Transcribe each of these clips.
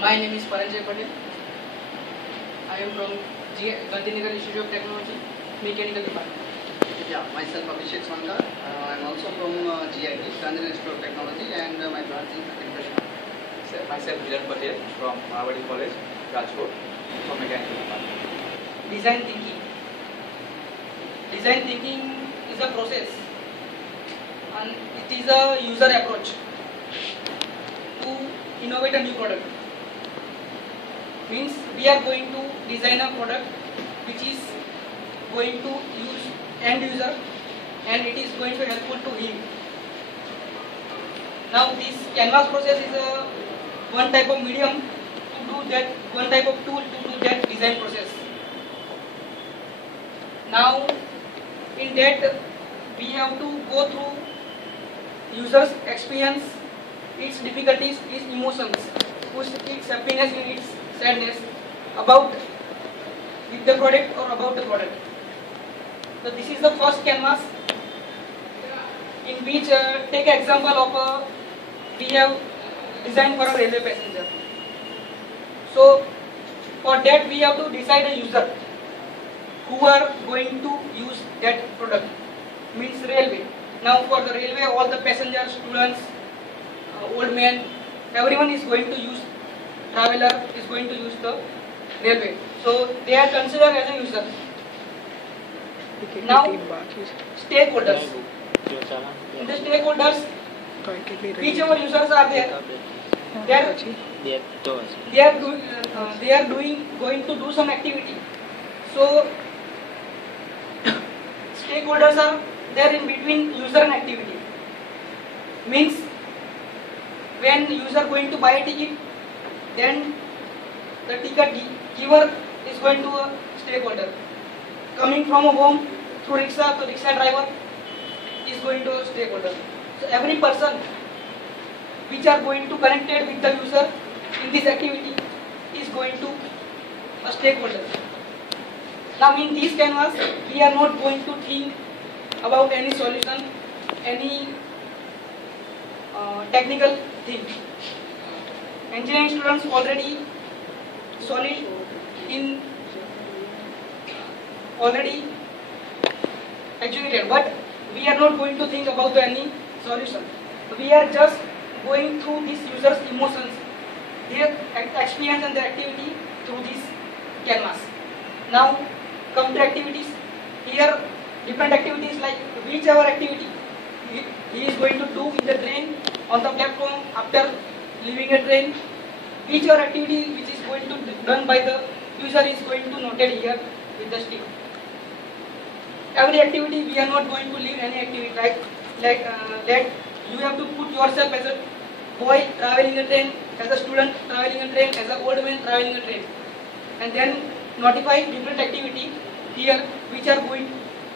My name is Paranjay Patel. I am from Gandhinagar Institute of Technology, Mechanical Department. Yeah, myself Abhishek Swankar. I am also from GIT, Gandhinagar Institute of Technology, and my branch is Impression. Myself Viren Patel from Mahabadi College, Rajkot, from Mechanical Department. Design thinking. Design thinking is a process, and it is a user approach to innovate a new product. Means we are going to design a product which is going to use end user and it is going to be helpful to him. Now this canvas process is a one type of medium to do that, one type of tool to do that design process. Now in that we have to go through user's experience, its difficulties, its emotions, its happiness and its sadness about with the product or about the product. So this is the first canvas in which take example of we have designed for a railway passenger. So for that we have to decide a user who are going to use that product, means railway. Now for the railway, all the passengers, students, old men, everyone is going to use, traveler is going to use the railway. So they are considered as a user. Now stakeholders. In the stakeholders, whichever users are there, they are going to do some activity. So stakeholders are there in between user and activity. Means when user going to buy a ticket, then the ticket giver is going to a stakeholder. Coming from a home through rickshaw, the rickshaw driver is going to a stakeholder. So every person which are going to connected with the user in this activity is going to a stakeholder. Now in this canvas, we are not going to think about any solution, any technical thing. Engineering students already solid in already educated, but we are not going to think about any solution. We are just going through this user's emotions, their experience and their activity through this canvas. Now come to activities. Here different activities like whichever activity he is going to do in the train, on the platform, after leaving a train, whichever activity which is going to be done by the user is going to noted here with the stick. Every activity we are not going to leave any activity like that you have to put yourself as a boy traveling a train, as a student traveling a train, as an old man traveling a train, and then notify different activity here which are going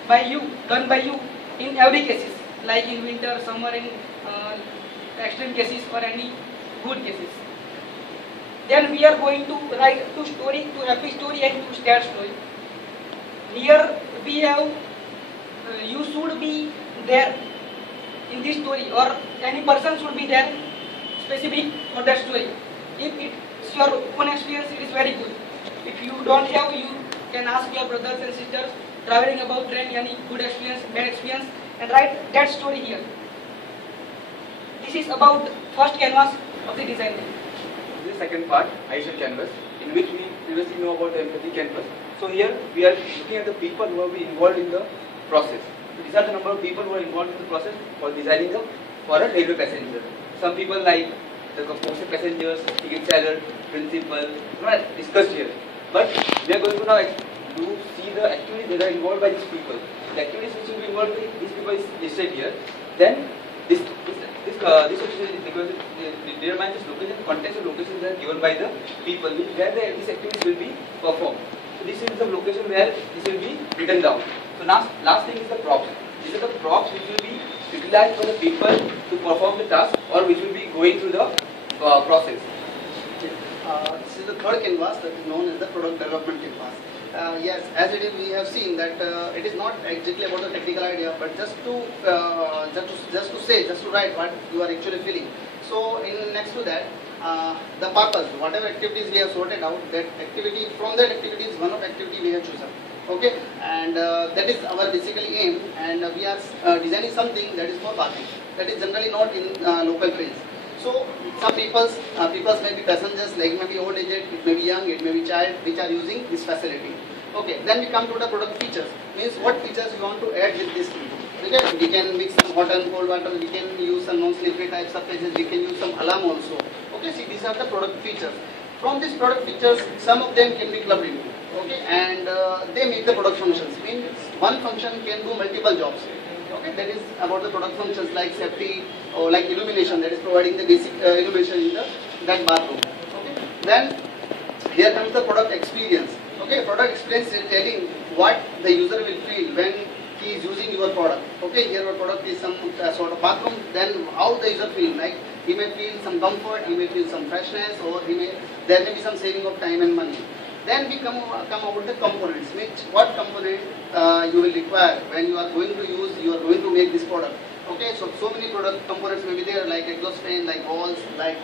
by you, done by you in every cases, like in winter, summer, in extreme cases or any good cases. Then we are going to write two story, two happy story and two sad story. Here we have you should be there in this story, or any person should be there specific for that story. If it's your own experience, it is very good. If you don't have, you can ask your brothers and sisters traveling about train, any good experience, bad experience, and write that story here. This is about first canvas of the design. This is the second part, ISL canvas, in which we previously know about the empathy canvas. So here we are looking at the people who have been involved in the process. So these are the number of people who are involved in the process for designing for a railway passenger. Some people like the composite passengers, ticket seller, principal, discussed here. But we are going to now see the activities that are involved by these people. The activities which will be involved by these people is listed here. Then this location determines this location, context of locations are given by the people where these activities will be performed. So this is the location where this will be written down. So now last thing is the props. These are the props which will be utilized for the people to perform the task or which will be going through the process. This is the third canvas that is known as the product development canvas. Yes, as it is, we have seen that it is not exactly about the technical idea, but just to write what you are actually feeling. So in next to that, the purpose, whatever activities we have sorted out, that activity, from that activities, one of activity we have chosen. Okay, and that is our basically aim, and we are designing something that is for parking. That is generally not in local trains. So some peoples may be passengers, like maybe old aged, it may be young, it may be child, which are using this facility. Okay, then we come to the product features. Means what features you want to add with this thing. Okay, we can mix some hot and cold water, we can use some non-slippery type surfaces, we can use some alarm also. Okay, see, these are the product features. From these product features, some of them can be clubbed into. Okay, and they make the product functions. Means one function can do multiple jobs. Okay, that is about the product functions like safety or like illumination, that is providing the basic illumination in that bathroom. Okay, then here comes the product experience. Okay, product experience is telling what the user will feel when he is using your product. Okay, here your product is some sort of bathroom, then how the user feel, like he may feel some comfort, he may feel some freshness, or there may be some saving of time and money. Then we come about the components, which what component you will require when you are going to use, you are going to make this product. Okay, so many product components may be there, like exhaust fan, like walls, like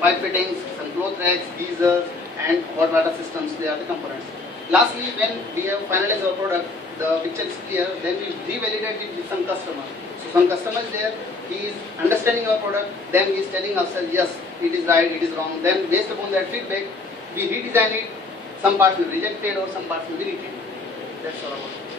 pipe fittings, some cloth racks, geysers, and hot water systems. They are the components. Lastly, when we have finalized our product, the picture is clear, then we revalidate it with some customer. So some customer is there, he is understanding our product, then he is telling us, yes, it is right, it is wrong. Then based upon that feedback, we redesign it. Some parts will be rejected or some parts will be retained. That's all about it.